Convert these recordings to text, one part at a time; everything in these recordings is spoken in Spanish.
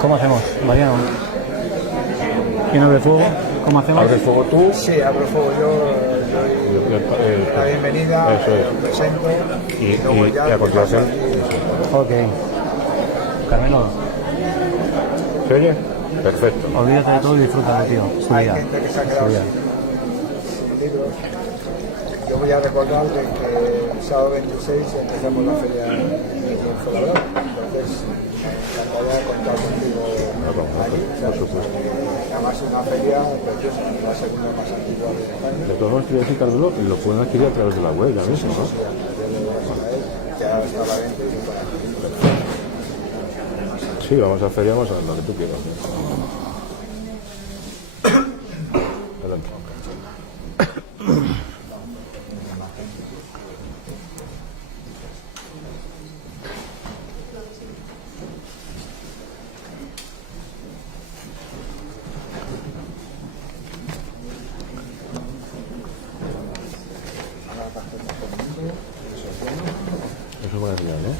¿Cómo hacemos, Mariano? ¿Quién abre fuego? ¿Cómo hacemos? ¿Abre fuego tú? Sí, abro fuego yo, doy la bienvenida, eso es. os presento Y luego ya a continuación. Ok. Carmelo, ¿Se oye? Perfecto. olvídate de todo y disfrútalo, tío. Su hay vida. gente que se ha Su quedado vida. sin libros. Yo voy a recordar de que el sábado 26 empezamos la feria en Fuenlabrada. Entonces, me encantaría contar contigo allí. Además es una feria preciosa, la segunda más antigua de España. De todos modos, quiero decir, Carmelo, lo pueden adquirir a través de la web, ya ves, ¿no? Ya está a la venta y para Sí, vamos a feria, vamos a ver lo que tú quieras. Adelante. Eso es buena señal, ¿no?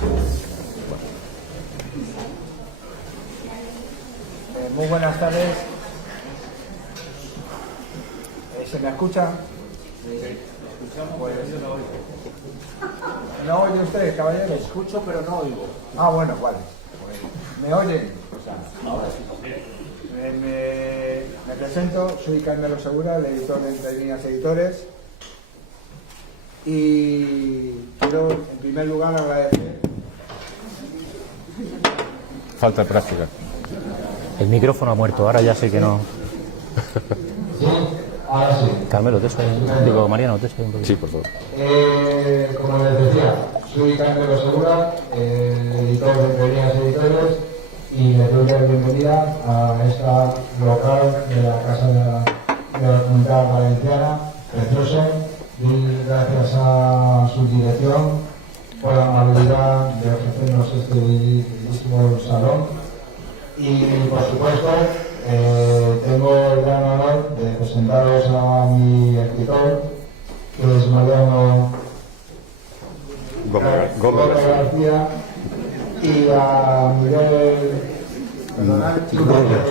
Muy buenas tardes. ¿Se me escucha? Pues, ¿no oye usted, caballero? Escucho, pero no oigo. Ah, bueno, vale. ¿Me oyen? Ahora sí. Me presento, soy Carmelo Segura, el editor de Entre Líneas Editores. Y quiero, en primer lugar, agradecer. Falta de práctica. El micrófono ha muerto, ahora ya sé que no. Sí, ahora sí. Carmelo, te soy. Digo, Mariano, te soy un poquito. Sí, por favor. Como les decía, soy Carmelo Segura, editor de Entre Líneas Editores, y les doy la bienvenida a esta local de la Casa de la Comunidad Valenciana, precioso, y gracias a su dirección por la amabilidad de ofrecernos este bellísimo salón. Y por supuesto, tengo el gran honor de presentaros a mi escritor, que es Mariano Gómez García, y a Miguel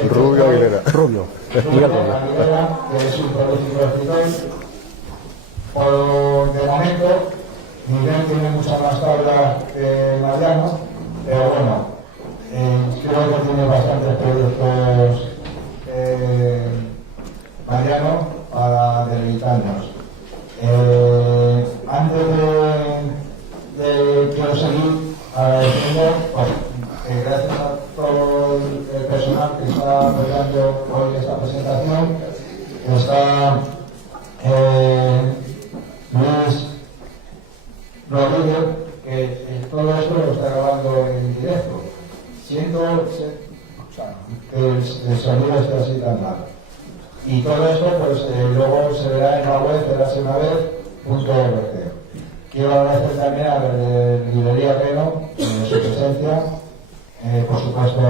Rubio Aguilera. Rubio. Aguilera, que es un prolífico escritor. De momento, Miguel tiene muchas más tablas que Mariano, pero bueno, creo que tiene bastantes proyectos Mariano para deleitarnos. Antes de quiero seguir agradeciendo, gracias a todo el personal que está apoyando hoy esta presentación. Está Luis Rodríguez, que todo esto lo está grabando en directo, siendo que el sonido está así tan mal. Y todo esto pues luego se verá en la web de la semavez.org. Quiero agradecer también a la librería Reno su presencia, por supuesto,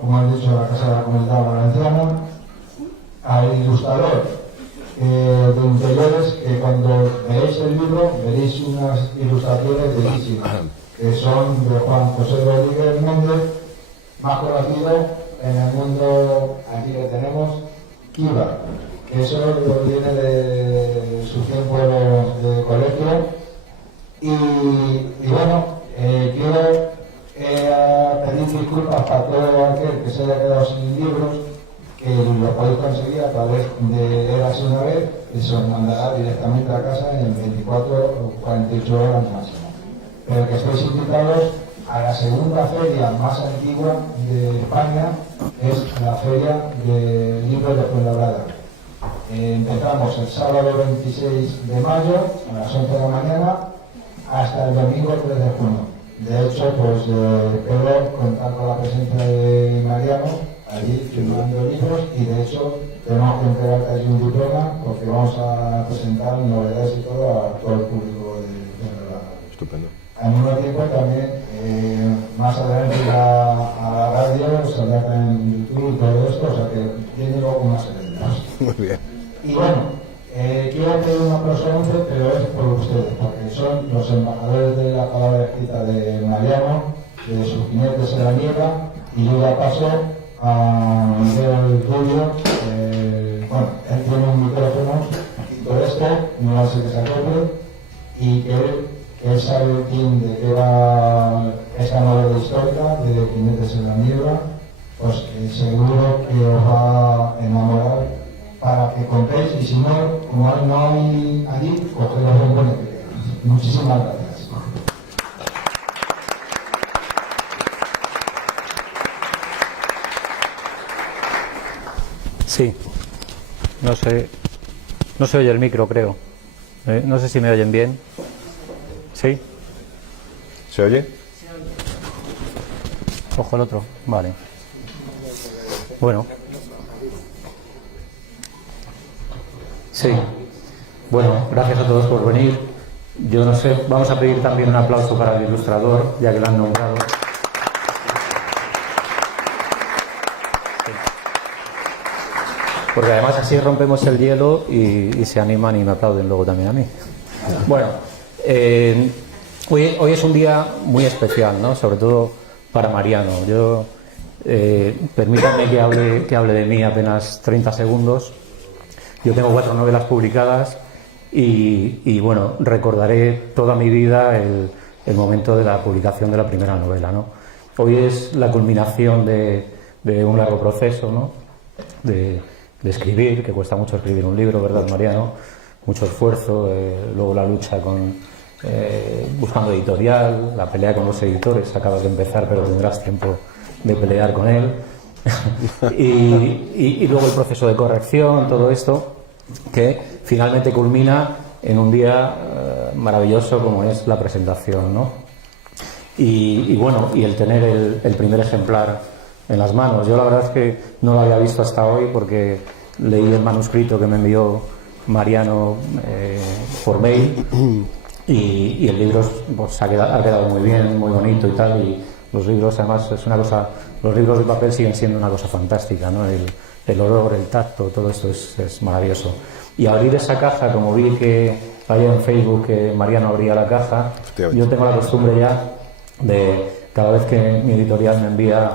como he dicho, a la Casa de la Comunidad Valenciana, al ilustrador de interiores, que cuando veáis el libro veréis unas ilustraciones bellísimas, que son de Juan José Rodríguez Méndez, más conocido en el mundo, aquí lo tenemos, Kiva, que eso viene de su tiempo de colegio. Y bueno, quiero pedir disculpas para todo aquel que se haya quedado sin libros, que lo podéis conseguir a través de Érase una vez, y se os mandará directamente a casa en 24 o 48 horas máximo. Pero que estéis invitados a la segunda feria más antigua de España, es la Feria de Libros de Fuenlabrada. Empezamos el sábado 26 de mayo a las 11 de la mañana hasta el domingo 3 de junio. De hecho, pues espero contar con la presencia de Mariano allí firmando libros, y de hecho tenemos que entregar allí un diploma porque vamos a presentar novedades y todo a todo el público de Fuenlabrada. Estupendo. Al mismo tiempo también más adelante a la radio se habla en YouTube y todo esto, o sea que tiene luego unas eventos. Muy bien. Y bueno, quiero hacer un aplauso a Once, pero es por ustedes, porque son los embajadores de la palabra escrita de Mariano, de sus jinetes en la niebla, y yo ya paso a Miguel Rubio, bueno, él tiene un micrófono y todo esto, no hace que se acople, y que él sabe bien de qué va esta novela histórica de Jinetes en la Niebla, pues seguro que os va a enamorar para que compréis, y si no, como no hay allí, cogeros el buen que queráis. Muchísimas gracias. Sí, no se oye el micro, creo. No sé si me oyen bien. ¿Sí? ¿Se oye? Ojo el otro, vale. Bueno. Sí. Bueno, gracias a todos por venir. Yo no sé, vamos a pedir también un aplauso para el ilustrador, ya que lo han nombrado. Porque además así rompemos el hielo y se animan y me aplauden luego también a mí. Bueno, hoy es un día muy especial, ¿no? Sobre todo para Mariano. Permítanme que hable de mí apenas 30 segundos. Yo tengo 4 novelas publicadas y bueno, recordaré toda mi vida el momento de la publicación de la primera novela, ¿no? Hoy es la culminación de un largo proceso, ¿no? De escribir, que cuesta mucho escribir un libro, ¿verdad, Mariano? Mucho esfuerzo, luego la lucha buscando editorial, la pelea con los editores, acabas de empezar pero tendrás tiempo de pelear con él, y luego el proceso de corrección, todo esto, que finalmente culmina en un día maravilloso como es la presentación, ¿no? Y bueno, y el tener el primer ejemplar en las manos. Yo la verdad es que no lo había visto hasta hoy porque leí el manuscrito que me envió Mariano por mail y el libro pues, ha quedado muy bien, muy bonito y tal, y los libros además es una cosa, los libros de papel siguen siendo una cosa fantástica, ¿no? El olor, el tacto, todo esto es maravilloso. Y abrir esa caja, como vi que allá en Facebook que Mariano abría la caja, yo tengo la costumbre ya de cada vez que mi editorial me envía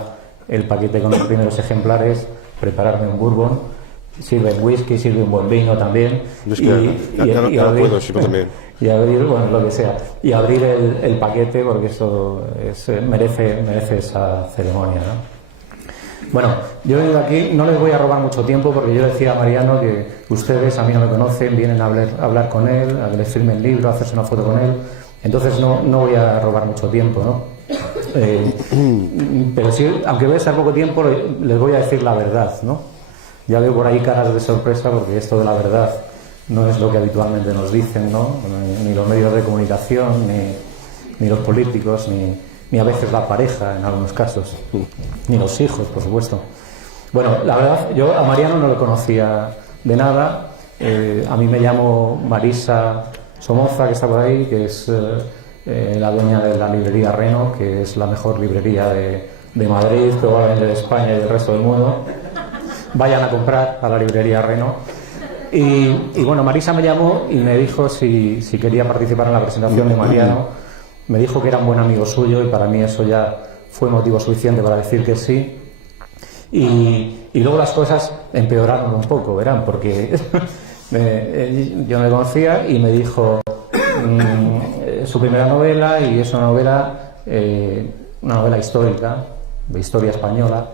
el paquete con los primeros ejemplares, prepararme un bourbon, sirve whisky, sirve un buen vino también. Yo es que ya no puedo, sirvo también. Y abrir, bueno, lo que sea, y abrir el paquete porque esto merece esa ceremonia, ¿no? Bueno, yo he venido aquí, no les voy a robar mucho tiempo porque yo decía a Mariano que ustedes a mí no me conocen, vienen a hablar con él, a que les firme el libro, a hacerse una foto con él, entonces no voy a robar mucho tiempo, ¿no? Pero sí, aunque voy a estar poco tiempo, les voy a decir la verdad, ¿no? Ya veo por ahí caras de sorpresa porque esto de la verdad no es lo que habitualmente nos dicen, ¿no? Ni los medios de comunicación, ni los políticos, ni a veces la pareja en algunos casos, ni los hijos, por supuesto. Bueno, la verdad, yo a Mariano no lo conocía de nada. A mí me llamo Marisa Somoza, que está por ahí, que es la dueña de la librería Reno, que es la mejor librería de Madrid, probablemente de España y del resto del mundo. Vayan a comprar a la librería Reno. Y bueno, Marisa me llamó y me dijo si quería participar en la presentación de Mariano. Me dijo que era un buen amigo suyo y para mí eso ya fue motivo suficiente para decir que sí. Y luego las cosas empeoraron un poco, verán, porque yo no le conocía y me dijo su primera novela, y es una novela histórica, de historia española,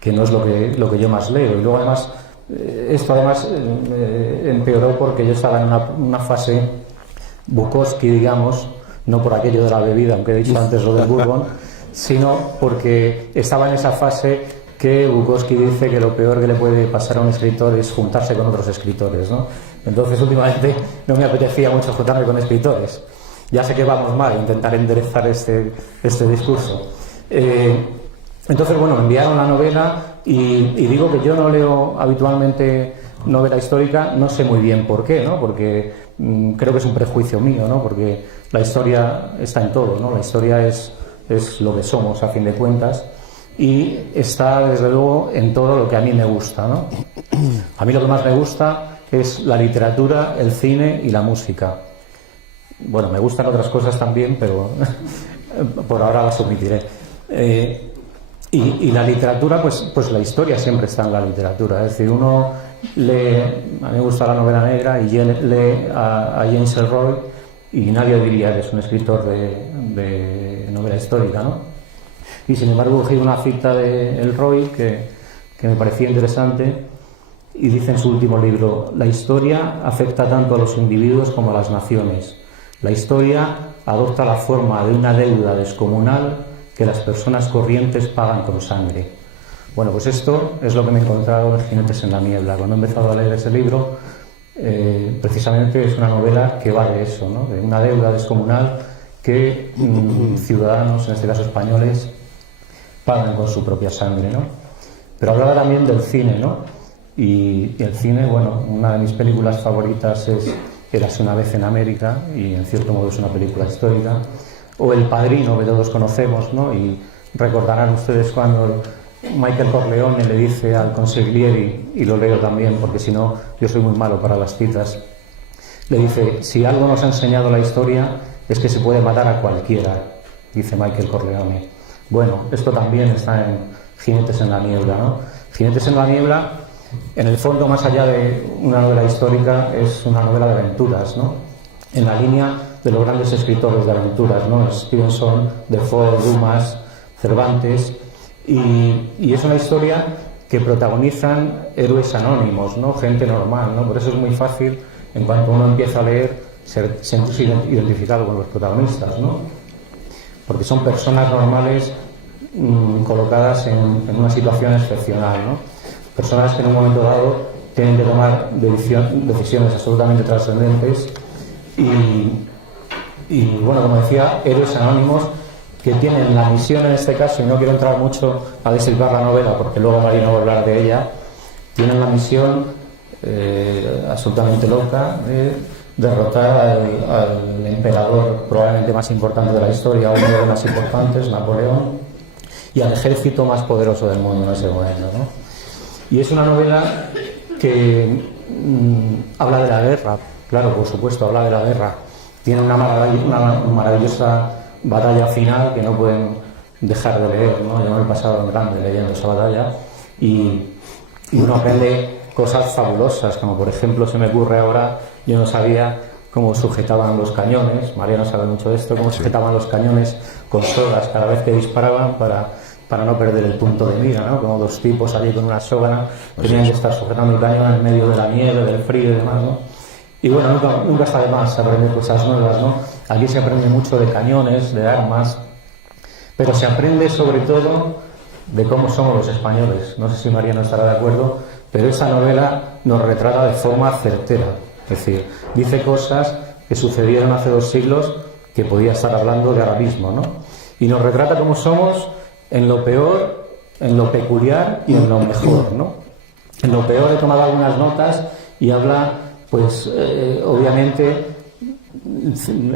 que no es lo que yo más leo. Y luego además, esto además empeoró porque yo estaba en una fase Bukowski, digamos, no por aquello de la bebida, aunque he dicho antes lo del bourbon, sino porque estaba en esa fase que Bukowski dice que lo peor que le puede pasar a un escritor es juntarse con otros escritores, ¿no? Entonces últimamente no me apetecía mucho juntarme con escritores. Ya sé que vamos mal, intentar enderezar este discurso. Entonces, bueno, me enviaron la novela y digo que yo no leo habitualmente novela histórica, no sé muy bien por qué, ¿no? Porque creo que es un prejuicio mío, ¿no? Porque la historia está en todo, ¿no? La historia es lo que somos, a fin de cuentas, y está, desde luego, en todo lo que a mí me gusta, ¿no? A mí lo que más me gusta es la literatura, el cine y la música. Bueno, me gustan otras cosas también, pero por ahora las omitiré. Y la literatura, pues la historia siempre está en la literatura. Es decir, uno lee, a mí me gusta la novela negra, y lee a James Ellroy y nadie diría que es un escritor de novela histórica, ¿no? Y sin embargo he cogido una cita de Ellroy que me parecía interesante, y dice en su último libro: la historia afecta tanto a los individuos como a las naciones. La historia adopta la forma de una deuda descomunal que las personas corrientes pagan con sangre. Bueno, pues esto es lo que me he encontrado en Jinetes en la niebla. Cuando he empezado a leer ese libro, precisamente es una novela que va de eso, ¿no? De una deuda descomunal que ciudadanos, en este caso españoles, pagan con su propia sangre, ¿no? Pero hablaba también del cine, ¿no? Y el cine, bueno, una de mis películas favoritas es Érase una vez en América, y en cierto modo es una película histórica. O El Padrino, que todos conocemos, ¿no? Y recordarán ustedes cuando Michael Corleone le dice al consigliere, y lo leo también porque si no yo soy muy malo para las citas, le dice: si algo nos ha enseñado la historia es que se puede matar a cualquiera, dice Michael Corleone. Bueno, esto también está en Jinetes en la niebla, ¿no? Jinetes en la niebla, en el fondo, más allá de una novela histórica, es una novela de aventuras, ¿no? En la línea de los grandes escritores de aventuras, ¿no? Stevenson, Defoe, Dumas, Cervantes, y es una historia que protagonizan héroes anónimos, ¿no? Gente normal, ¿no? Por eso es muy fácil, en cuanto uno empieza a leer, sentirse identificado con los protagonistas, ¿no? Porque son personas normales colocadas en una situación excepcional, ¿no? Personas que en un momento dado tienen que tomar decisiones absolutamente trascendentes y bueno, como decía, héroes anónimos que tienen la misión, en este caso, y no quiero entrar mucho a desilvar la novela porque luego Marino va a hablar de ella, tienen la misión absolutamente loca de derrotar al emperador probablemente más importante de la historia, uno de los más importantes, Napoleón, y al ejército más poderoso del mundo en ese momento, ¿no? Y es una novela que habla de la guerra, claro, por supuesto, habla de la guerra. Tiene una maravillosa batalla final que no pueden dejar de leer, ¿no? Yo me he pasado en grande leyendo esa batalla y uno aprende cosas fabulosas, como por ejemplo, se me ocurre ahora, yo no sabía cómo sujetaban los cañones, Mariano sabe mucho de esto, cómo sujetaban los cañones con sogas cada vez que disparaban para no perder el punto de mira, ¿no? Como dos tipos allí con una soga tenían que estar sujetando el cañón en medio de la nieve, del frío y demás, ¿no? Y bueno, nunca está de más aprender cosas nuevas, ¿no? Aquí se aprende mucho de cañones, de armas, pero se aprende sobre todo de cómo somos los españoles. No sé si Mariano estará de acuerdo, pero esa novela nos retrata de forma certera. Es decir, dice cosas que sucedieron hace 2 siglos que podía estar hablando de ahora mismo, ¿no? Y nos retrata cómo somos en lo peor, en lo peculiar y en lo mejor, ¿no? En lo peor he tomado algunas notas y habla, pues, obviamente,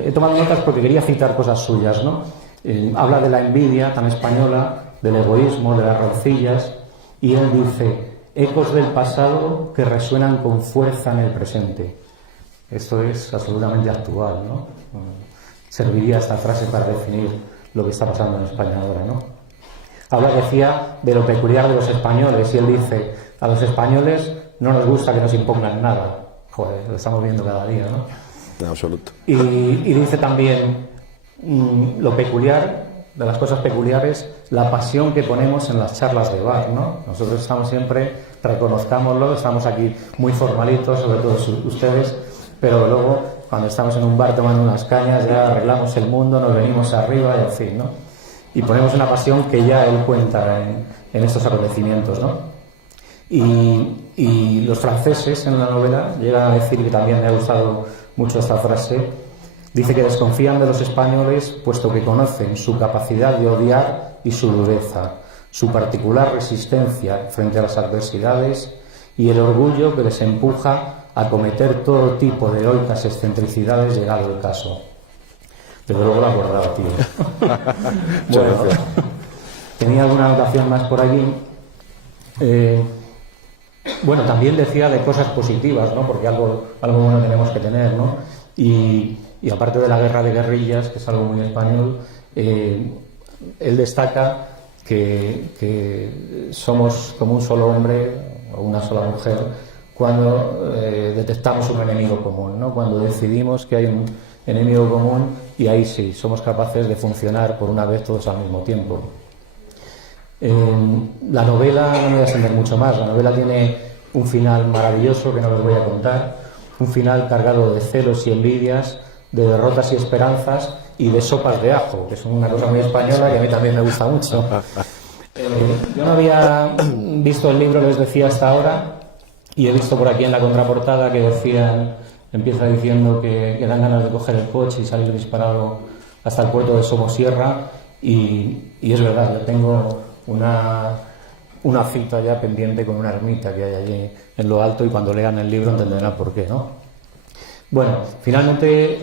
he tomado notas porque quería citar cosas suyas, ¿no? Habla de la envidia tan española, del egoísmo, de las rencillas, y él dice: ecos del pasado que resuenan con fuerza en el presente. Esto es absolutamente actual, ¿no? Serviría esta frase para definir lo que está pasando en España ahora, ¿no? Habla, decía, de lo peculiar de los españoles, y él dice: a los españoles no nos gusta que nos impongan nada. Joder, lo estamos viendo cada día, ¿no? En absoluto. Y dice también lo peculiar, de las cosas peculiares, la pasión que ponemos en las charlas de bar, ¿no? Nosotros estamos siempre, reconozcámoslo, estamos aquí muy formalitos, sobre todo ustedes, pero luego cuando estamos en un bar tomando unas cañas ya arreglamos el mundo, nos venimos arriba y en fin, ¿no? Y ponemos una pasión que ya él cuenta en estos acontecimientos, ¿no? Y los franceses en la novela llegan a decir, que también me ha gustado mucho esta frase, dice que desconfían de los españoles puesto que conocen su capacidad de odiar y su dureza, su particular resistencia frente a las adversidades y el orgullo que les empuja a cometer todo tipo de heroicas excentricidades llegado el caso. Desde luego lo acordaba, tío. Bueno, tenía alguna anotación más por allí. Bueno, también decía de cosas positivas, ¿no? Porque algo bueno tenemos que tener, ¿no? Y aparte de la guerra de guerrillas, que es algo muy español, él destaca que somos como un solo hombre o una sola mujer cuando detectamos un enemigo común, ¿no? Cuando decidimos que hay un enemigo común, y ahí sí, somos capaces de funcionar por una vez todos al mismo tiempo. La novela, no me voy a extender mucho más, la novela tiene un final maravilloso que no les voy a contar, un final cargado de celos y envidias, de derrotas y esperanzas y de sopas de ajo, que son una cosa muy española y a mí también me gusta mucho. Yo no había visto el libro, les decía, hasta ahora, y he visto por aquí en la contraportada que decían, empieza diciendo que dan ganas de coger el coche y salir disparado hasta el puerto de Somosierra, y es verdad, yo tengo una cita ya pendiente con una ermita que hay allí en lo alto, y cuando lean el libro entenderán por qué, ¿no? Bueno, finalmente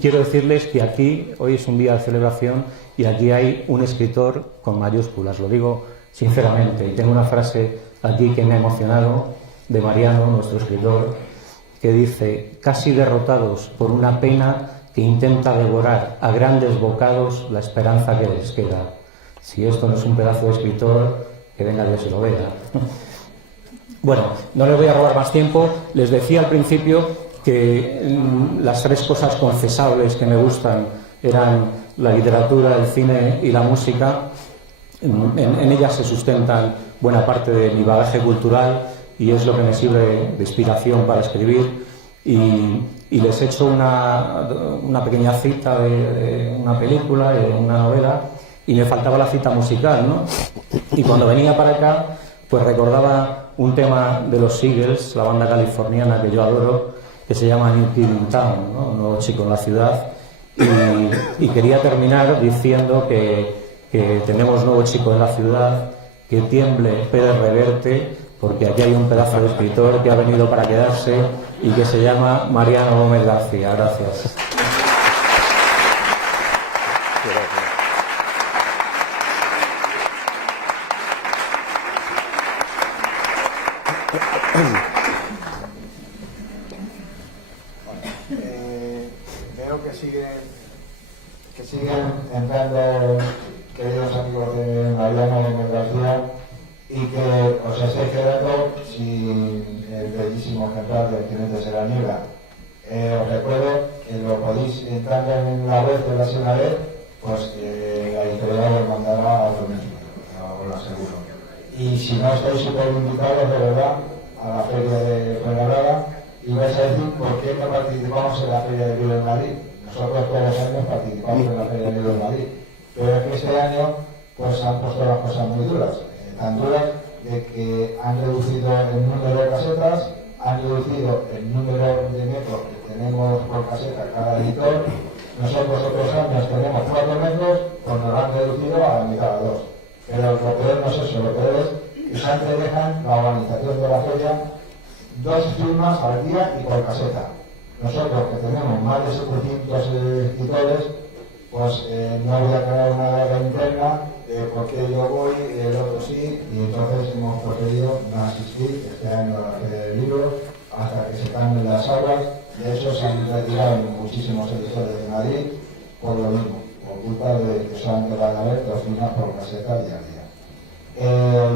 quiero decirles que aquí, hoy es un día de celebración, y aquí hay un escritor con mayúsculas, lo digo sinceramente, y tengo una frase aquí que me ha emocionado, de Mariano, nuestro escritor, que dice: casi derrotados por una pena que intenta devorar a grandes bocados la esperanza que les queda. Si esto no es un pedazo de escritor, que venga Dios y lo vea. Bueno, no les voy a robar más tiempo. Les decía al principio que las tres cosas confesables que me gustan eran la literatura, el cine y la música. En ellas se sustentan buena parte de mi bagaje cultural y es lo que me sirve de inspiración para escribir. Y les he hecho una pequeña cita de una película, de una novela, y me faltaba la cita musical, ¿no? Y cuando venía para acá, pues recordaba un tema de los Eagles, la banda californiana que yo adoro, que se llama New Kid in Town, ¿no? Un nuevo chico en la ciudad. Y quería terminar diciendo que tenemos nuevo chico en la ciudad, que tiemble Pérez Reverte, porque aquí hay un pedazo de escritor que ha venido para quedarse y que se llama Mariano Gómez García. Gracias. Veo que siguen entrando, queridos amigos de Mariano Gómez García, y que os estáis quedando sin el bellísimo ejemplar del Jinete de la Niebla. Os recuerdo que lo podéis entrar en la web de la Senade, pues la editorial os mandará a lo mismo, os lo aseguro. Y si no estáis súper invitados de verdad a la feria de Fuenlabrada, y vais a decir por qué no participamos en la feria de Libro de Madrid. Nosotros todos los años participamos en la feria de Libro de Madrid, pero es que este año pues han puesto las cosas muy duras, tan duras de que han reducido el número de casetas, han reducido el número de metros que tenemos por caseta cada editor. Nosotros otros años tenemos 4 metros, pues nos han reducido a la mitad, a 2. Pero lo peor no es eso, lo peor es que siempre dejan la organización de la feria 2 firmas al día y por caseta. Nosotros, que tenemos más de 700 escritores, pues no voy a crear una guerra interna de por qué yo voy y el otro sí, y entonces hemos preferido no asistir este año a la Feria del Libro hasta que se cambien las aulas. De eso se han retirado muchísimos editores de Madrid por lo mismo, por culpa de que solamente van a haber 2 firmas por caseta día a día.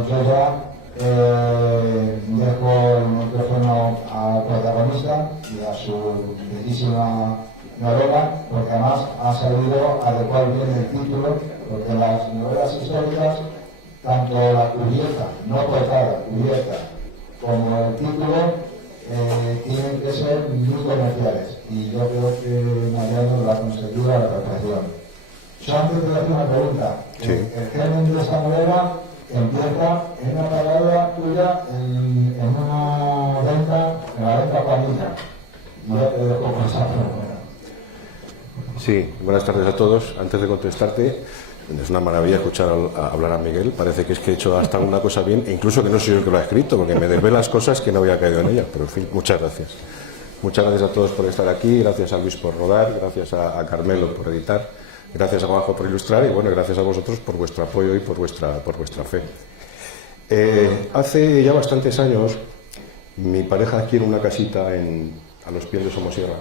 Yo ya dejo el micrófono al protagonista y a su bellísima novela, porque además ha sabido adecuar bien el título, porque las novelas históricas, tanto la cubierta, no portada, cubierta, como el título, tienen que ser muy comerciales, y yo creo que Mariano lo ha conseguido a la perfección. Solamente te hacer una pregunta. Sí. El germen de esta novela empieza en una parada tuya en una venta, en la venta Panilla. Y ya te dejo pasar. Sí, buenas tardes a todos. Antes de contestarte, es una maravilla escuchar hablar a Miguel. Parece que es que he hecho hasta una cosa bien, e incluso que no soy yo el que lo ha escrito, porque me desvelas cosas que no había caído en ellas. Pero en fin, muchas gracias. Muchas gracias a todos por estar aquí, gracias a Luis por rodar, gracias a Carmelo por editar, gracias a Juanjo por ilustrar, y bueno, gracias a vosotros por vuestro apoyo y por vuestra fe. Hace ya bastantes años mi pareja adquiere una casita a los pies de Somosierra,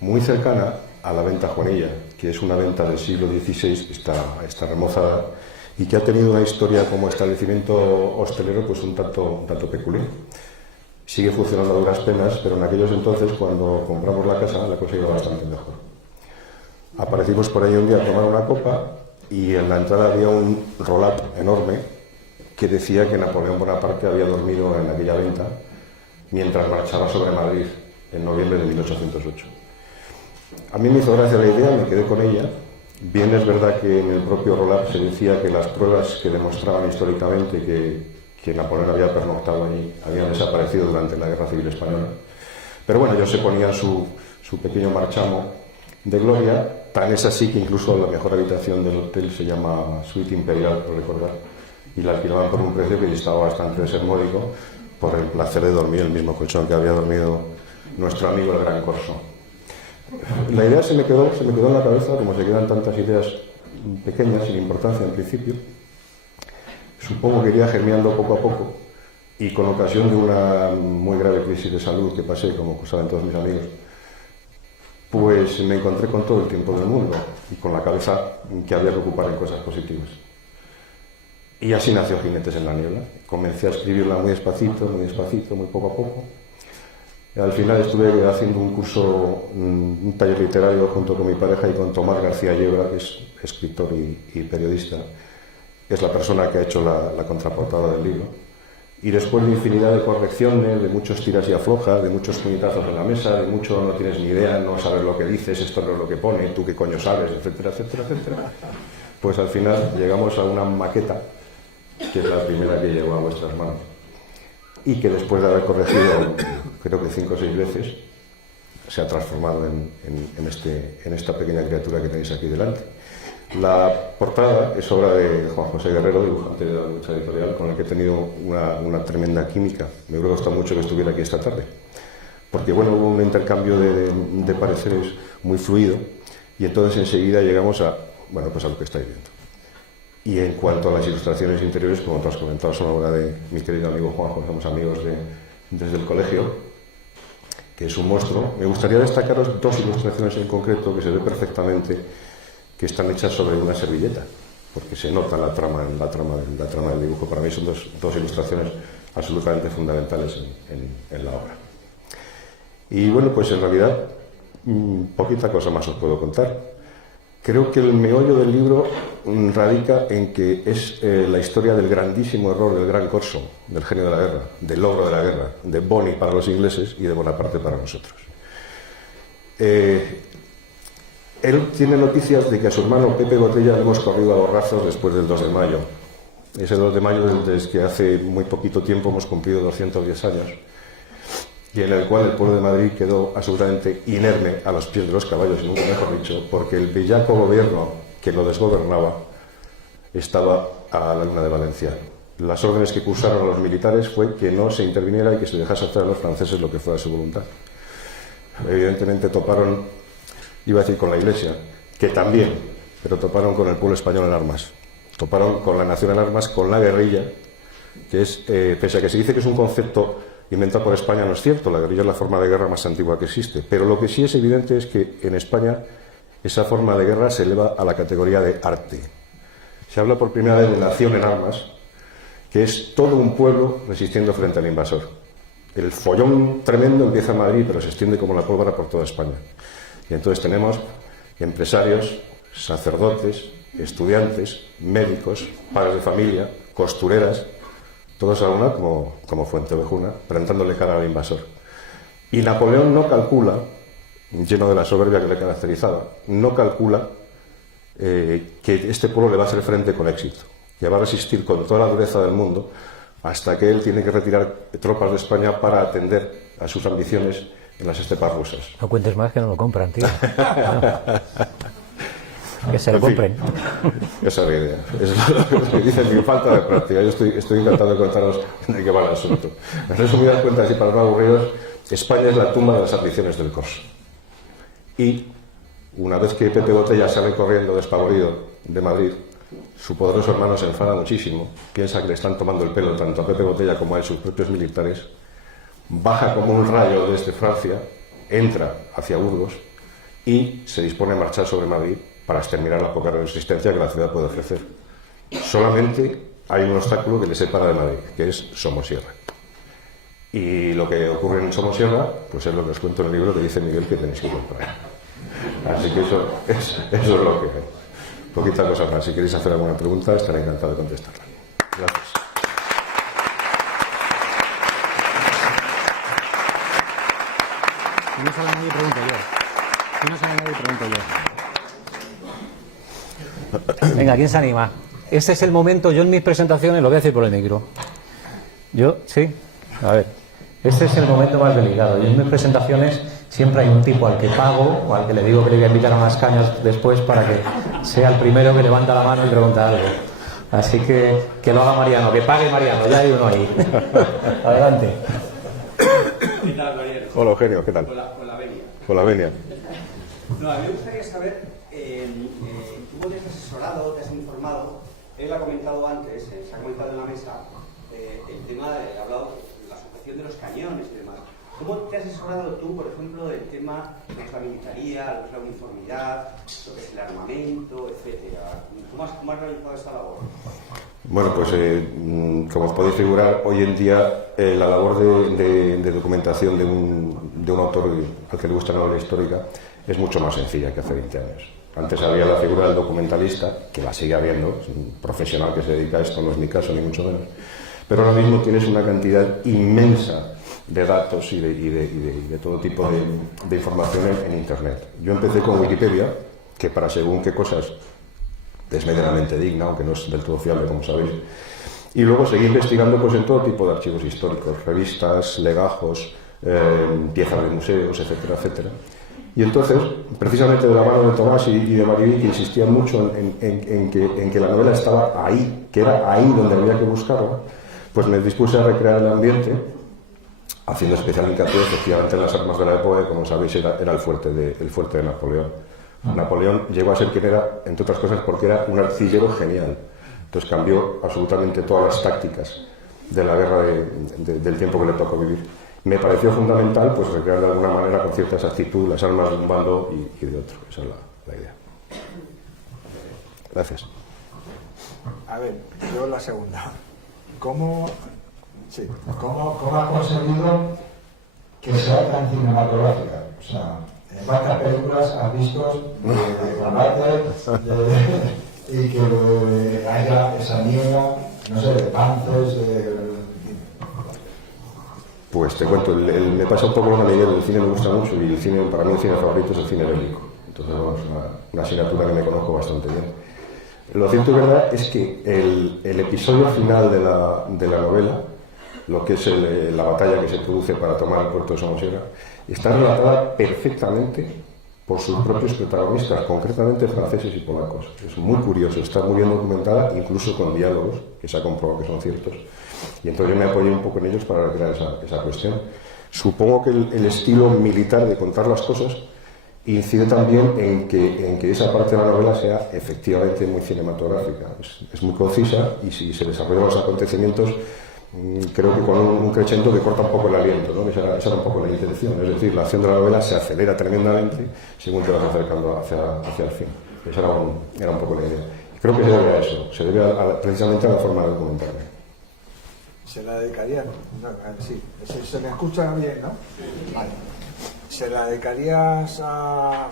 muy cercana a la venta Juanilla, que es una venta del siglo XVI, está remozada, y que ha tenido una historia como establecimiento hostelero pues un tanto peculiar. Sigue funcionando a duras penas, pero en aquellos entonces, cuando compramos la casa, la cosa iba bastante mejor. Aparecimos por ahí un día a tomar una copa y en la entrada había un roll-up enorme que decía que Napoleón Bonaparte había dormido en aquella venta mientras marchaba sobre Madrid en noviembre de 1808. A mí me hizo gracia la idea, me quedé con ella. Bien es verdad que en el propio roll-up se decía que las pruebas que demostraban históricamente que Napoleón había pernoctado allí habían desaparecido durante la Guerra Civil Española. Pero bueno, ellos se ponían su pequeño marchamo de gloria, tan es así que incluso la mejor habitación del hotel se llama Suite Imperial, por recordar, y la alquilaban por un precio que distaba bastante de ser módico, por el placer de dormir el mismo colchón que había dormido nuestro amigo el Gran Corso. La idea se me quedó en la cabeza, como se quedan tantas ideas pequeñas, sin importancia en principio. Supongo que iría germinando poco a poco, y con ocasión de una muy grave crisis de salud que pasé, como saben todos mis amigos, pues me encontré con todo el tiempo del mundo y con la cabeza que había que ocupar en cosas positivas. Y así nació Jinetes en la Niebla. Comencé a escribirla muy despacito, muy poco a poco. Y al final estuve haciendo un curso, un taller literario junto con mi pareja y con Tomás García Yebra, que es escritor y periodista. Es la persona que ha hecho la contraportada del libro. Y después de infinidad de correcciones, de muchos tiras y aflojas, de muchos puñetazos en la mesa, de mucho no tienes ni idea, no sabes lo que dices, esto no es lo que pone, tú qué coño sabes, etcétera, etcétera, etcétera, pues al final llegamos a una maqueta, que es la primera que llegó a vuestras manos, y que después de haber corregido, creo que 5 o 6 veces, se ha transformado en esta pequeña criatura que tenéis aquí delante. La portada es obra de Juan José Guerrero, dibujante de la lucha editorial, con el que he tenido una tremenda química. Me hubiera gustado mucho que estuviera aquí esta tarde, porque bueno, hubo un intercambio de pareceres muy fluido, y entonces enseguida llegamos a lo que estáis viendo. Y en cuanto a las ilustraciones interiores, como tú has comentado, son obra de mi querido amigo Juanjo, somos amigos desde el colegio, que es un monstruo. Me gustaría destacaros 2 ilustraciones en concreto que se ve perfectamente, que están hechas sobre una servilleta, porque se nota la trama del dibujo. Para mí son dos ilustraciones absolutamente fundamentales en la obra. Y bueno, pues en realidad poquita cosa más os puedo contar. Creo que el meollo del libro radica en que es la historia del grandísimo error del Gran Corso, del genio de la guerra, del logro de la guerra, de Boni para los ingleses y de Bonaparte para nosotros. Él tiene noticias de que a su hermano Pepe Botella le hemos corrido a borrazos después del 2 de mayo. Ese 2 de mayo desde que hace muy poquito tiempo hemos cumplido 210 años, y en el cual el pueblo de Madrid quedó absolutamente inerme a los pies de los caballos, y nunca mejor dicho, porque el bellaco gobierno que lo desgobernaba estaba a la luna de Valencia. Las órdenes que cursaron a los militares fue que no se interviniera y que se dejase hacer a los franceses lo que fuera su voluntad. Evidentemente toparon, iba a decir con la Iglesia, que también, pero toparon con el pueblo español en armas, toparon con la nación en armas, con la guerrilla, que es, pese a que se dice que es un concepto inventado por España, no es cierto. La guerrilla es la forma de guerra más antigua que existe, pero lo que sí es evidente es que en España esa forma de guerra se eleva a la categoría de arte. Se habla por primera vez de nación en armas, que es todo un pueblo resistiendo frente al invasor. El follón tremendo empieza en Madrid, pero se extiende como la pólvora por toda España. Y entonces tenemos empresarios, sacerdotes, estudiantes, médicos, padres de familia, costureras, todos a una como Fuentevejuna, plantándole cara al invasor. Y Napoleón no calcula, lleno de la soberbia que le caracterizaba, no calcula que este pueblo le va a hacer frente con éxito, que va a resistir con toda la dureza del mundo hasta que él tiene que retirar tropas de España para atender a sus ambiciones en las estepas rusas. No cuentes más, que no lo compran, tío. Que se lo compren. Esa es la idea. Es lo que dicen, mi falta de práctica. Yo estoy encantado de contaros de qué va el asunto. En resumidas cuentas y para no aburridos, España es la tumba de las ambiciones del Corso. Y una vez que Pepe Botella sale corriendo despavorido de Madrid, su poderoso hermano se enfada muchísimo, piensa que le están tomando el pelo tanto a Pepe Botella como a él, sus propios militares, baja como un rayo desde Francia, entra hacia Burgos y se dispone a marchar sobre Madrid para exterminar la poca resistencia que la ciudad puede ofrecer. Solamente hay un obstáculo que le separa de Madrid, que es Somosierra. Y lo que ocurre en Somosierra, pues es lo que os cuento en el libro que dice Miguel que tenéis que comprar. Así que eso es lo que hay. Poquita cosa más. Si queréis hacer alguna pregunta, estaré encantado de contestarla. Gracias. Si no sale nadie, pregunto yo. Si no sale nadie, pregunto yo. Venga, ¿quién se anima? Este es el momento, yo en mis presentaciones, lo voy a decir por el micro. Yo, sí, a ver. Este es el momento más delicado. Yo en mis presentaciones siempre hay un tipo al que pago o al que le digo que le voy a invitar a unas cañas después para que sea el primero que levanta la mano y pregunta algo. Así que lo haga Mariano, que pague Mariano, ya hay uno ahí. Adelante. ¿Qué tal, Mariano? Hola, Eugenio, ¿qué tal? Con la venia. Con la venia. No, a mí me gustaría saber cómo te has asesorado, te has informado. Él ha comentado antes, se ha comentado en la mesa, el tema de, ha hablado de la sujeción de los cañones y demás. ¿Cómo te has asesorado tú, por ejemplo, del tema de la militaría, lo que es la uniformidad, lo que es el armamento, etcétera? ¿Cómo has realizado esta labor? Bueno, pues como os podéis figurar, hoy en día la labor de documentación de un autor al que le gusta la novela histórica es mucho más sencilla que hace 20 años. Antes había la figura del documentalista, que la sigue habiendo, es un profesional que se dedica a esto, no es mi caso ni mucho menos, pero ahora mismo tienes una cantidad inmensa de datos y de todo tipo de información en Internet. Yo empecé con Wikipedia, que para según qué cosas es medianamente digna, aunque no es del todo fiable, como sabéis, y luego seguí investigando pues en todo tipo de archivos históricos, revistas, legajos, piezas de museos, etcétera, etcétera. Y entonces, precisamente de la mano de Tomás y de Mariví, que insistían mucho en que la novela estaba ahí, que era ahí donde había que buscarla, pues me dispuse a recrear el ambiente, haciendo especial hincapié efectivamente en las armas de la época, que como sabéis era el fuerte de Napoleón. Napoleón llegó a ser quien era, entre otras cosas, porque era un artillero genial. Entonces cambió absolutamente todas las tácticas de la guerra del tiempo que le tocó vivir. Me pareció fundamental pues recrear de alguna manera con cierta exactitud las armas de un bando y de otro. Esa es la idea. Gracias. A ver, yo la segunda. ¿Cómo ha conseguido que sea tan cinematográfica? O sea, en cuántas películas has visto de combate y que haya esa niebla, no sé, de panzers, Pues te cuento, me pasa un poco lo que el cine me gusta mucho y el cine, para mí el cine favorito es el cine bélico. Entonces, vamos, una asignatura que me conozco bastante bien. Lo cierto y verdad es que el episodio final de la novela, lo que es la batalla que se produce para tomar el puerto de Somosierra, está relatada perfectamente por sus propios protagonistas, concretamente franceses y polacos. Es muy curioso, está muy bien documentada, incluso con diálogos, que se ha comprobado que son ciertos. Y entonces yo me apoyé un poco en ellos para recrear esa cuestión. Supongo que el estilo militar de contar las cosas incide también en que esa parte de la novela sea efectivamente muy cinematográfica. Es muy concisa y si se desarrollan los acontecimientos, creo que con un crescendo que corta un poco el aliento, ¿no? Esa era un poco la intención. Es decir, la acción de la novela se acelera tremendamente según te vas acercando hacia el fin. Esa era un poco la idea. Creo que se debe a eso, se debe precisamente a la forma de documentarme. ¿Se la dedicarías? No, sí, se me escucha bien, ¿no? Vale. ¿Se la dedicarías a,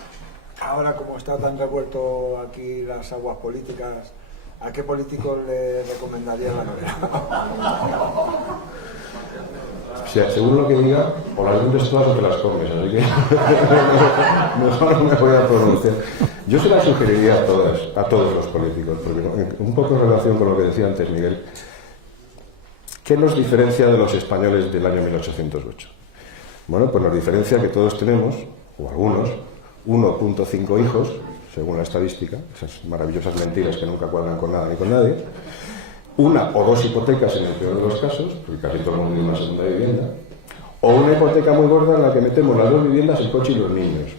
ahora como está tan revuelto aquí las aguas políticas, a qué político le recomendaría la novela? O sea, según lo que diga, o las vendes todas o te las comes, así que mejor no me voy a pronunciar. Yo se las sugeriría a todos los políticos, porque un poco en relación con lo que decía antes Miguel, ¿qué nos diferencia de los españoles del año 1808? Bueno, pues nos diferencia que todos tenemos, o algunos, 1.5 hijos, según la estadística, esas maravillosas mentiras que nunca cuadran con nada ni con nadie, una o dos hipotecas en el peor de los casos, porque casi todo el mundo tiene una segunda vivienda, o una hipoteca muy gorda en la que metemos las dos viviendas, el coche y los niños.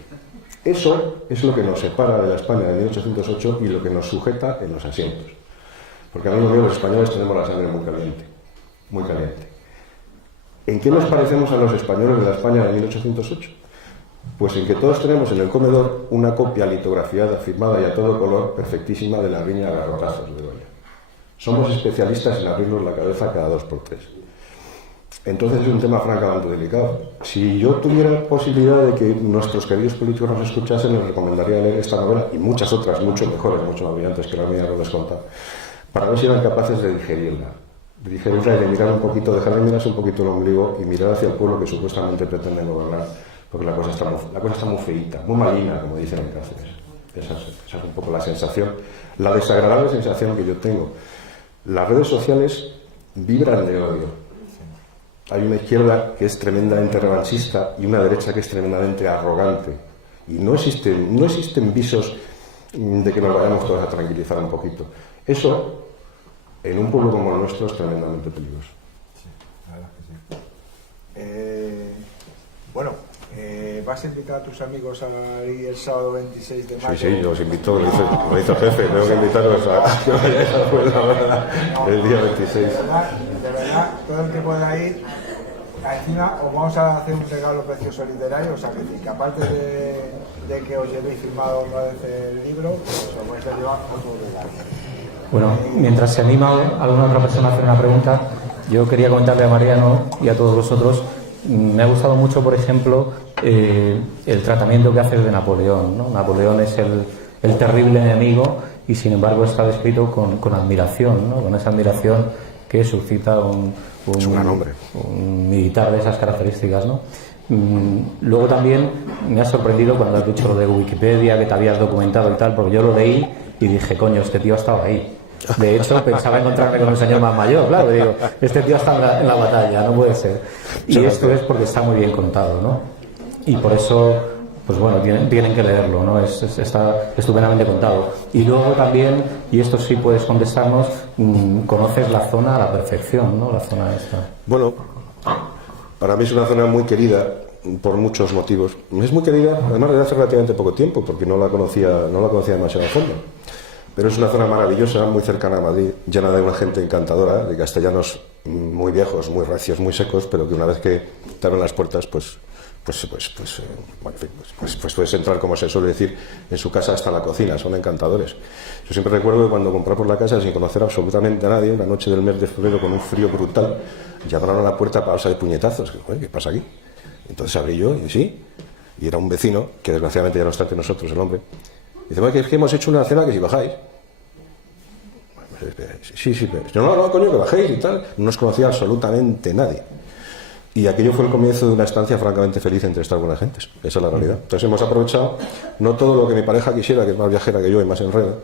Eso es lo que nos separa de la España de 1808 y lo que nos sujeta en los asientos. Porque a mí los españoles tenemos la sangre muy caliente, muy caliente. ¿En qué nos parecemos a los españoles de la España de 1808? Pues en que todos tenemos en el comedor una copia litografiada, firmada y a todo color, perfectísima de la Riña de Garrotazos de Begoña. Somos especialistas en abrirnos la cabeza cada 2 por 3. Entonces es un tema francamente delicado. Si yo tuviera posibilidad de que nuestros queridos políticos nos escuchasen, les recomendaría leer esta novela y muchas otras, mucho mejores, mucho más brillantes que la mía, no les contaba, para ver si eran capaces de digerirla y de mirar un poquito, dejar de mirarse un poquito el ombligo y mirar hacia el pueblo que supuestamente pretenden gobernar, porque la cosa está muy feíta, muy maligna, como dicen en Cáceres. Esa es un poco la sensación, la desagradable sensación que yo tengo. Las redes sociales vibran de odio. Hay una izquierda que es tremendamente revanchista y una derecha que es tremendamente arrogante. Y no existen visos de que nos vayamos todos a tranquilizar un poquito. Eso, en un pueblo como el nuestro, es tremendamente peligroso. Sí, la verdad que sí. Bueno, ¿vas a invitar a tus amigos a ir el sábado 26 de mayo? Sí, yo os invito, lo hizo jefe, tengo que invitaros a que vayáis a Fuenlabrada el día 26. De verdad, todo el que pueda ir, encima os vamos a hacer un regalo precioso literario, o sea que aparte de que os llevéis firmado una vez el libro, pues os vais a llevar otro regalo. Bueno, mientras se anima alguna otra persona a hacer una pregunta, yo quería comentarle a Mariano y a todos vosotros, me ha gustado mucho, por ejemplo, el tratamiento que haces de Napoleón, ¿no? Napoleón es el terrible enemigo y sin embargo está descrito con admiración, ¿no? Con esa admiración que suscita un gran hombre, un militar de esas características, ¿no? Luego también me ha sorprendido cuando has dicho lo de Wikipedia, que te habías documentado y tal, porque yo lo leí y dije, coño, este tío ha estado ahí. De hecho, pensaba encontrarme con un señor más mayor, claro, digo, este tío está en la batalla, no puede ser. Y esto es porque está muy bien contado, ¿no? Y por eso, pues bueno, tienen que leerlo, ¿no? Está estupendamente contado. Y luego también, y esto sí puedes contestarnos, conoces la zona a la perfección, ¿no? La zona esta. Bueno, para mí es una zona muy querida por muchos motivos. Es muy querida, además desde hace relativamente poco tiempo, porque no la conocía demasiado a fondo. Pero es una zona maravillosa, muy cercana a Madrid, llena de una gente encantadora, de castellanos muy viejos, muy recios, muy secos, pero que una vez que te abren las puertas, pues puedes entrar, como se suele decir, en su casa hasta la cocina, son encantadores. Yo siempre recuerdo que cuando compré por la casa, sin conocer absolutamente a nadie, la noche del mes de febrero, con un frío brutal, llamaron a la puerta para darse de puñetazos. ¿Qué pasa aquí? Entonces abrí yo y sí, y era un vecino, que desgraciadamente ya no está entre nosotros, el hombre. Dice, bueno, que es que hemos hecho una cena, que si bajáis. Sí, pero no, coño, que bajéis y tal. No nos conocía absolutamente nadie. Y aquello fue el comienzo de una estancia francamente feliz entre estas buenas gentes. Esa es la realidad. Entonces hemos aprovechado, no todo lo que mi pareja quisiera, que es más viajera que yo y más enreda,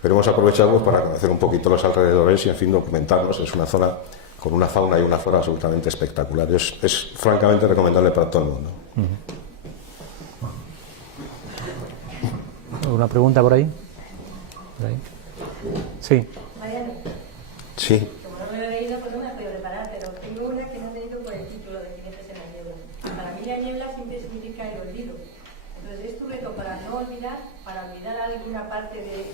pero hemos aprovechado pues, para conocer un poquito los alrededores y, en fin, documentarnos. Es una zona con una fauna y una flora absolutamente espectacular. Es francamente recomendable para todo el mundo. ¿Alguna pregunta por ahí? Sí. Mariano. Sí. Como no me lo he leído, pues no me he podido preparar, pero tengo una que no he leído por el título de Jinetes en la Niebla. Para mí la niebla siempre significa el olvido. Entonces, ¿es tu reto para no olvidar, para olvidar alguna parte de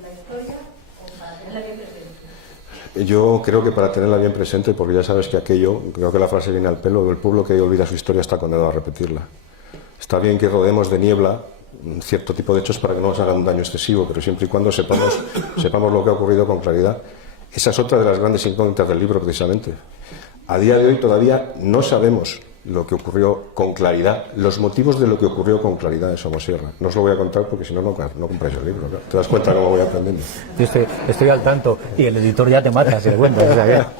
la historia o para tenerla bien presente? Yo creo que para tenerla bien presente, porque ya sabes que aquello, creo que la frase viene al pelo, el pueblo que olvida su historia está condenado a repetirla. Está bien que rodeemos de niebla un cierto tipo de hechos para que no nos hagan un daño excesivo, pero siempre y cuando sepamos lo que ha ocurrido con claridad. Esa es otra de las grandes incógnitas del libro, precisamente. A día de hoy todavía no sabemos lo que ocurrió con claridad, los motivos de lo que ocurrió con claridad en Somosierra. No os lo voy a contar porque si no, no compráis el libro, ¿no? Te das cuenta cómo voy aprendiendo. Yo estoy al tanto y el editor ya te mata si le cuentas. O sea,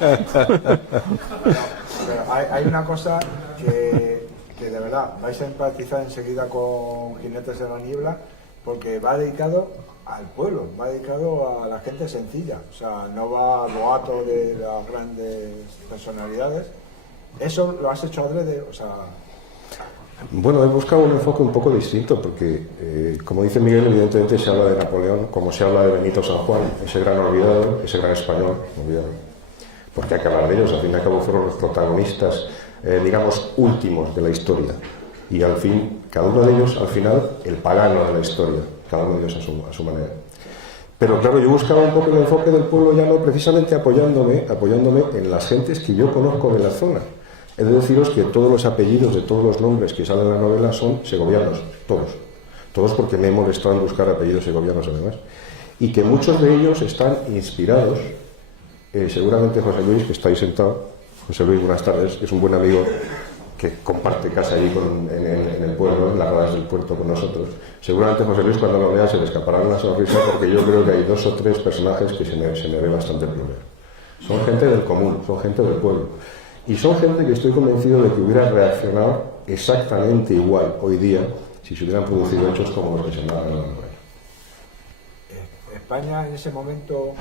Pero hay una cosa que de verdad vais a empatizar enseguida con Jinetes en la Niebla, porque va dedicado al pueblo, va dedicado a la gente sencilla, o sea, no va al boato de las grandes personalidades. ¿Eso lo has hecho adrede? O sea... Bueno, he buscado un enfoque un poco distinto porque, como dice Miguel, evidentemente se habla de Napoleón como se habla de Benito San Juan, ese gran olvidado, ese gran español olvidado, porque hay que hablar de ellos. Al fin y al cabo fueron los protagonistas, digamos, últimos de la historia, y al fin, cada uno de ellos, al final, el pagano de la historia, cada uno de ellos a su manera. Pero claro, yo buscaba un poco el enfoque del pueblo llano, precisamente apoyándome en las gentes que yo conozco de la zona. He de deciros que todos los apellidos de todos los nombres que salen en la novela son segovianos, todos porque me he molestado en buscar apellidos segovianos además, y que muchos de ellos están inspirados seguramente José Luis, que está ahí sentado, José Luis, buenas tardes, es un buen amigo que comparte casa allí en el pueblo, en las radas del puerto con nosotros. Seguramente José Luis, cuando lo vea, se le escapará una sonrisa, porque yo creo que hay 2 o 3 personajes que se me ve bastante plumero. Son gente del común, son gente del pueblo. Y son gente que estoy convencido de que hubiera reaccionado exactamente igual hoy día si se hubieran producido hechos como los que se narran en la novela. España en ese momento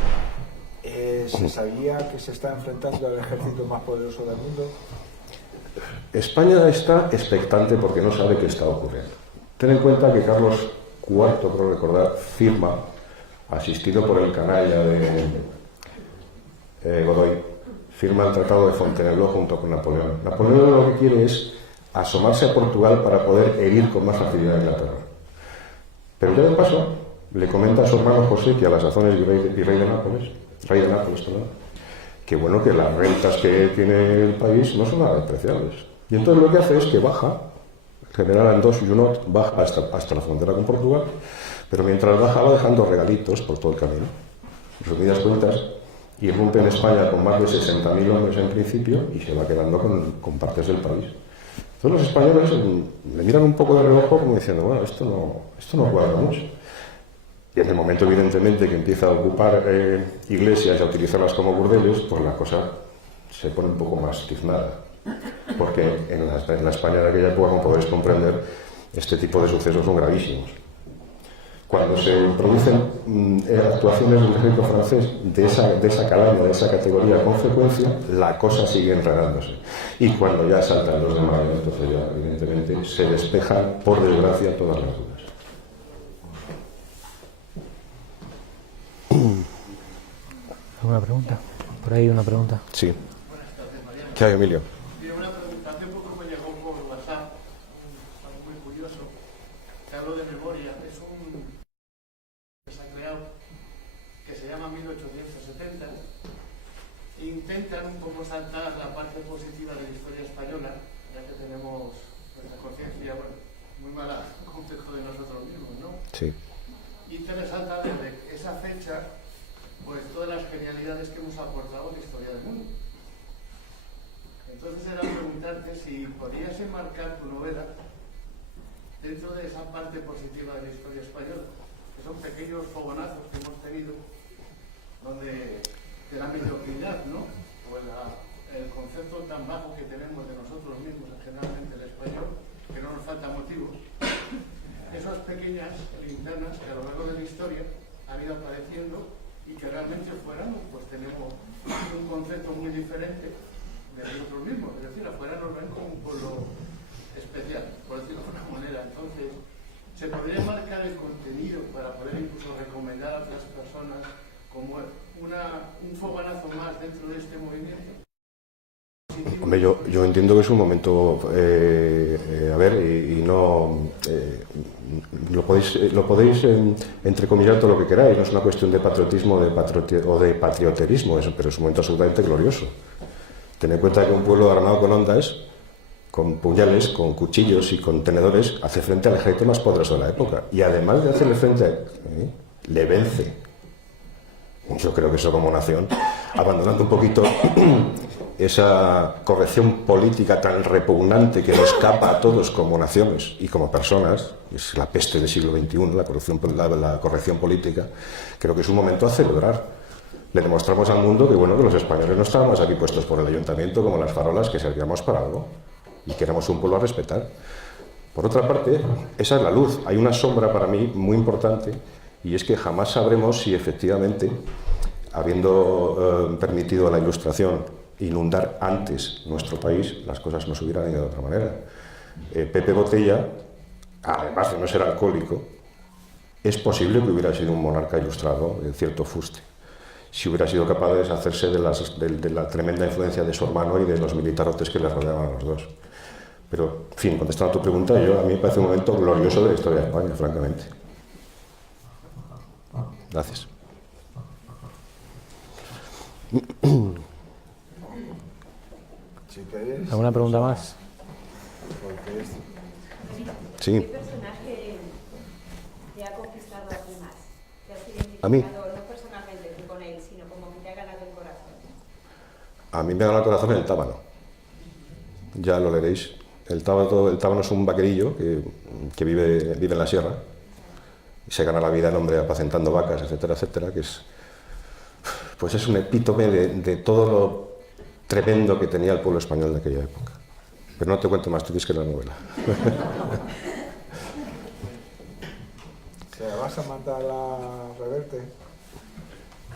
se sabía que se está enfrentando al ejército más poderoso del mundo. España está expectante porque no sabe qué está ocurriendo. Ten en cuenta que Carlos IV, creo recordar, firma, asistido por el canalla de Godoy, firma el Tratado de Fontainebleau junto con Napoleón. Napoleón lo que quiere es asomarse a Portugal para poder herir con más facilidad a Inglaterra. Pero ya de paso le comenta a su hermano José, que a las sazones rey de Nápoles, que bueno, que las rentas que tiene el país no son nada despreciables. Y entonces lo que hace es que baja, el general Andós Junot baja hasta la frontera con Portugal, pero mientras baja va dejando regalitos por todo el camino. En resumidas cuentas, irrumpe en España con más de 60.000 hombres en principio y se va quedando con partes del país. Entonces los españoles le miran un poco de reojo como diciendo, bueno, esto no cuadra mucho. Y en el momento, evidentemente, que empieza a ocupar iglesias y a utilizarlas como burdeles, pues la cosa se pone un poco más tiznada. Porque en la España de aquella época, como podéis comprender, este tipo de sucesos son gravísimos. Cuando se producen actuaciones del ejército francés de esa calaña, de esa categoría con frecuencia, la cosa sigue enredándose. Y cuando ya saltan los de mayo, entonces ya, evidentemente, se despejan, por desgracia, todas las dudas. ¿Alguna pregunta? Por ahí una pregunta. Sí. ¿Qué hay, Emilio? Tiene una pregunta. Hace poco me llegó por WhatsApp algo muy curioso. Te hablo de memoria. Es un que se ha creado que se llama 1870. Intentan un poco saltar la parte positiva de la historia española, ya que tenemos nuestra conciencia, bueno, muy mala concepto de nosotros mismos, ¿no? Sí. Y te resalta desde esa fecha pues todas las genialidades que hemos aportado a la historia del mundo. Entonces era preguntarte si podías enmarcar tu novela dentro de esa parte positiva de la historia española, que son pequeños fogonazos que hemos tenido donde de la mediocridad, ¿no? O el concepto tan bajo que tenemos de nosotros mismos, generalmente el español, que no nos falta motivos. Esas pequeñas linternas que a lo largo de la historia han ido apareciendo y que realmente afuera pues tenemos un concepto muy diferente de nosotros mismos. Es decir, afuera nos ven como un pueblo especial, por decirlo de alguna manera. Entonces, ¿se podría marcar el contenido para poder incluso recomendar a otras personas como un fogonazo más dentro de este movimiento? Hombre, yo entiendo que es un momento, a ver, y no lo podéis entrecomillar todo lo que queráis, no es una cuestión de patriotismo o de patrioterismo, pero es un momento absolutamente glorioso. Tened en cuenta que un pueblo armado con ondas, con puñales, con cuchillos y con tenedores, hace frente al ejército más poderoso de la época, y además de hacerle frente, le vence. Yo creo que eso como nación, abandonando un poquito esa corrección política tan repugnante que nos escapa a todos como naciones y como personas, es la peste del siglo XXI, la corrección política, creo que es un momento a celebrar. Le demostramos al mundo que, bueno, que los españoles no estábamos aquí puestos por el ayuntamiento como las farolas, que servíamos para algo y que éramos un pueblo a respetar. Por otra parte, esa es la luz. Hay una sombra para mí muy importante, y es que jamás sabremos si efectivamente, habiendo permitido a la Ilustración inundar antes nuestro país, las cosas nos hubieran ido de otra manera. Pepe Botella, además de no ser alcohólico, es posible que hubiera sido un monarca ilustrado de cierto fuste, si hubiera sido capaz de deshacerse de la tremenda influencia de su hermano y de los militarotes que le rodeaban a los dos. Pero, en fin, contestando a tu pregunta, a mí me parece un momento glorioso de la historia de España, francamente. Gracias. ¿Alguna pregunta más? Sí. ¿Qué personaje te ha conquistado a ti más? ¿Te has ¿A mí? identificado, no personalmente tú con él, sino como que te ha ganado el corazón? A mí me gana el corazón el tábano. Ya lo leeréis. El tábano es un vaquerillo que vive en la sierra y se gana la vida el hombre apacentando vacas, etcétera, etcétera, que es, pues es un epítome de todo lo tremendo que tenía el pueblo español de aquella época. Pero no te cuento más, tú tienes que leer la novela. ¿Te vas a mandar a Reverte?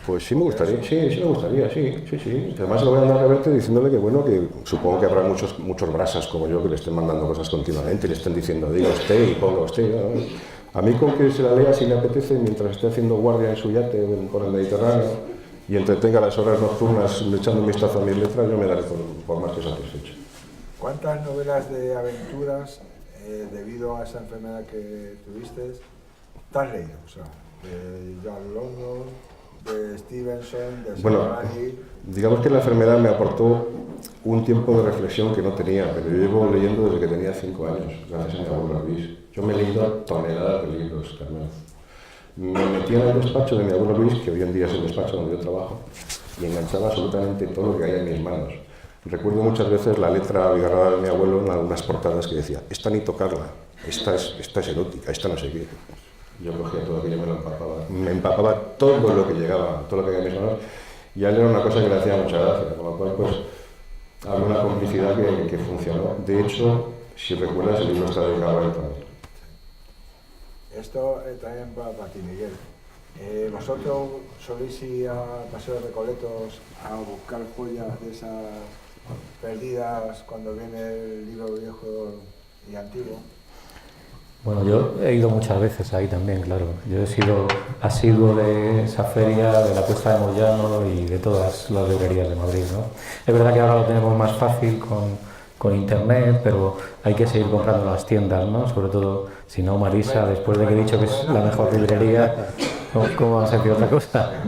Pues sí me gustaría, sí me gustaría, sí. Además le voy a mandar a Reverte diciéndole que bueno, que supongo que habrá muchos brasas como yo que le estén mandando cosas continuamente y le estén diciendo diga usted y ponga usted. ¿No? A mí con que se la lea si le apetece mientras esté haciendo guardia en su yate por el Mediterráneo y entretenga las horas nocturnas echando un vistazo a mis letras, yo me daré por más que satisfecho. ¿Cuántas novelas de aventuras, debido a esa enfermedad que tuviste, te has leído? O sea, de John London, de Stevenson, de Samurai. Digamos que la enfermedad me aportó un tiempo de reflexión que no tenía, pero yo llevo leyendo desde que tenía 5 años, gracias a mi abuelo Luis. Yo me he leído toneladas de libros, Carmen. Me metí en el despacho de mi abuelo Luis, que hoy en día es el despacho donde yo trabajo, y enganchaba absolutamente todo lo que hay en mis manos. Recuerdo muchas veces la letra abigarrada de mi abuelo en algunas portadas que decía, esta ni tocarla, esta es erótica, esta no sé qué. Yo cogía todo aquello, me empapaba todo lo que llegaba, todo lo que había en mis manos, y a él era una cosa que le hacía mucha gracia, con lo cual pues había una complicidad que funcionó. De hecho, si recuerdas, el libro está dedicado a él también. Esto también para ti, Miguel. ¿Vosotros soléis ir a Paseo de Recoletos a buscar joyas de esas perdidas cuando viene el libro viejo y antiguo? Bueno, yo he ido muchas veces ahí también, claro. Yo he sido asiduo de esa feria, de la Cuesta de Moyano y de todas las librerías de Madrid, ¿no? Es verdad que ahora lo tenemos más fácil con internet, pero hay que seguir comprando en las tiendas, ¿no? Sobre todo, si no, Marisa, después de que he dicho que es la mejor librería, ¿cómo va a ser otra cosa?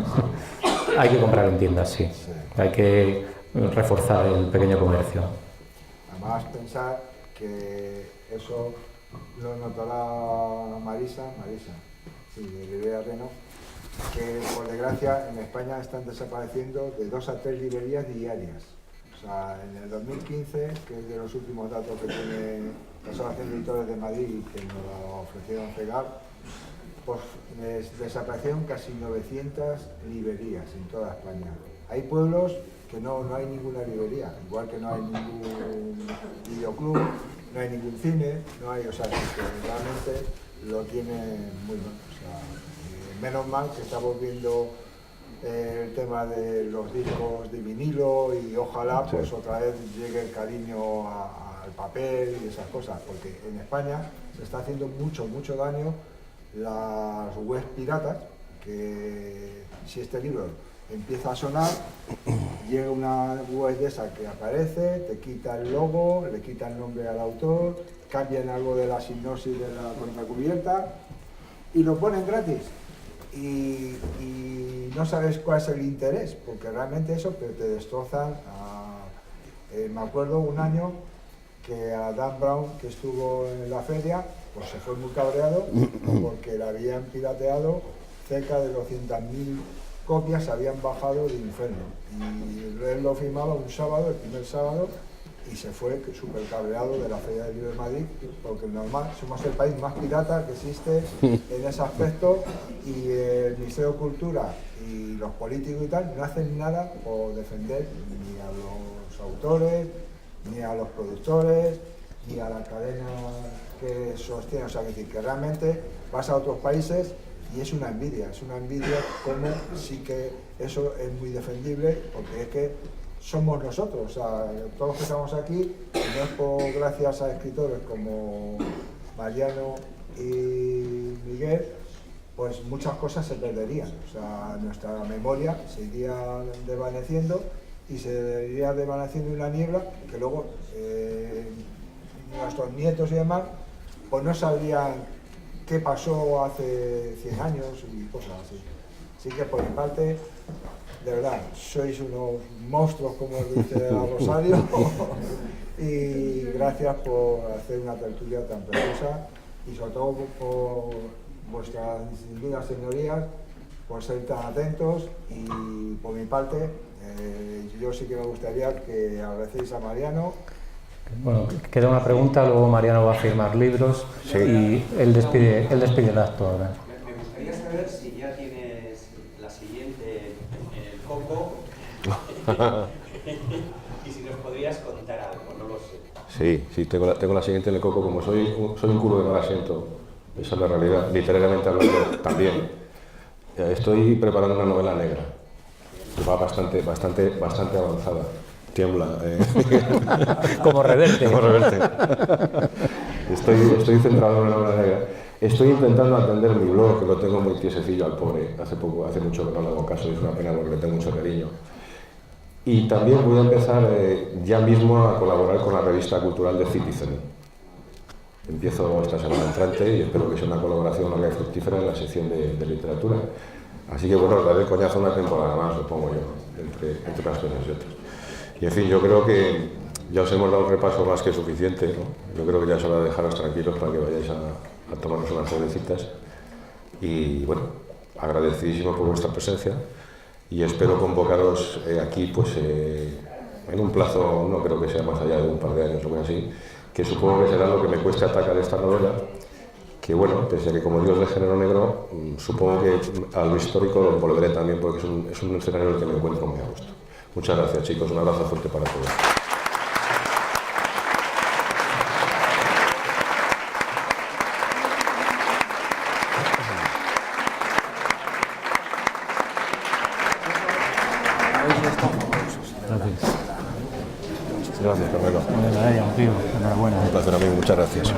Hay que comprar en tiendas, sí. Hay que reforzar el pequeño comercio. Además, pensar que eso lo notará Marisa, sí, de Librería Reno, que por desgracia en España están desapareciendo de 2 a 3 librerías diarias. O sea, en el 2015, que es de los últimos datos que tiene la Asociación de Editores de Madrid y que nos lo ofrecieron cegar, pues desaparecieron casi 900 librerías en toda España. Hay pueblos que no hay ninguna librería, igual que no hay ningún videoclub, no hay ningún cine, no hay, o sea, que realmente lo tiene muy mal. O sea, menos mal que estamos viendo el tema de los discos de vinilo y ojalá pues otra vez llegue el cariño al papel y esas cosas, porque en España se está haciendo mucho daño las webs piratas, que si este libro empieza a sonar, llega una web de esa que aparece, te quita el logo, le quita el nombre al autor, cambian algo de la sinopsis de la contracubierta y lo ponen gratis. Y no sabes cuál es el interés, porque realmente eso te destrozan. Me acuerdo un año que a Dan Brown, que estuvo en la feria, pues se fue muy cabreado porque le habían pirateado cerca de 200.000 copias, se habían bajado de Inferno. Y él lo firmaba un sábado, el primer sábado, y se fue súper cabreado de la Feria del Libro de Madrid, porque normal, somos el país más pirata que existe en ese aspecto, y el Ministerio de Cultura y los políticos y tal no hacen nada por defender ni a los autores, ni a los productores, ni a la cadena que sostiene. O sea, que realmente vas a otros países y es una envidia como sí que eso es muy defendible, porque es que somos nosotros, o sea, todos los que estamos aquí, no es por gracias a escritores como Mariano y Miguel, pues muchas cosas se perderían, o sea, nuestra memoria se iría desvaneciendo y se iría desvaneciendo en la niebla, que luego nuestros nietos y demás, pues no sabrían qué pasó hace 100 años y cosas así. Así que por mi parte, de verdad, sois unos monstruos, como dice a Rosario, y gracias por hacer una tertulia tan preciosa y sobre todo por vuestras distinguidas señorías, por ser tan atentos, y por mi parte Yo sí que me gustaría que agradecéis a Mariano. Bueno, queda una pregunta, luego Mariano va a firmar libros y él despide el acto ahora. Me gustaría saber si ya tienes la siguiente en el coco y si nos podrías contar algo, no lo sé. Sí, tengo la siguiente en el coco. Como soy un culo de mal asiento, esa es la realidad, literalmente hablando también. Estoy preparando una novela negra, que va bastante avanzada. Tiembla. Como Reverte. Como Reverte. Estoy centrado en una novela negra. Estoy intentando atender mi blog, que lo tengo muy tiesecillo al pobre. Hace mucho que no le hago caso y es una pena porque le tengo mucho cariño. Y también voy a empezar ya mismo a colaborar con la revista cultural de Citizen. Empiezo esta semana entrante y espero que sea una colaboración larga y fructífera en la sección de literatura. Así que bueno, os daré coñazo una temporada más, supongo yo, entre unas cosas y otras. Y en fin, yo creo que ya os hemos dado un repaso más que suficiente, ¿no? Yo creo que ya es hora de dejaros tranquilos para que vayáis a tomarnos unas cervecitas. Y bueno, agradecidísimo por vuestra presencia y espero convocaros aquí pues en un plazo, no creo que sea más allá de un par de años o algo así, que supongo que será lo que me cueste atacar esta novela, que bueno, pese a que como Dios de género negro, supongo que a lo histórico lo volveré también porque es un escenario en el que me encuentro muy a gusto. Muchas gracias, chicos, un abrazo fuerte para todos. Gracias, Carmelo. Enhorabuena. Un placer, amigo, muchas gracias.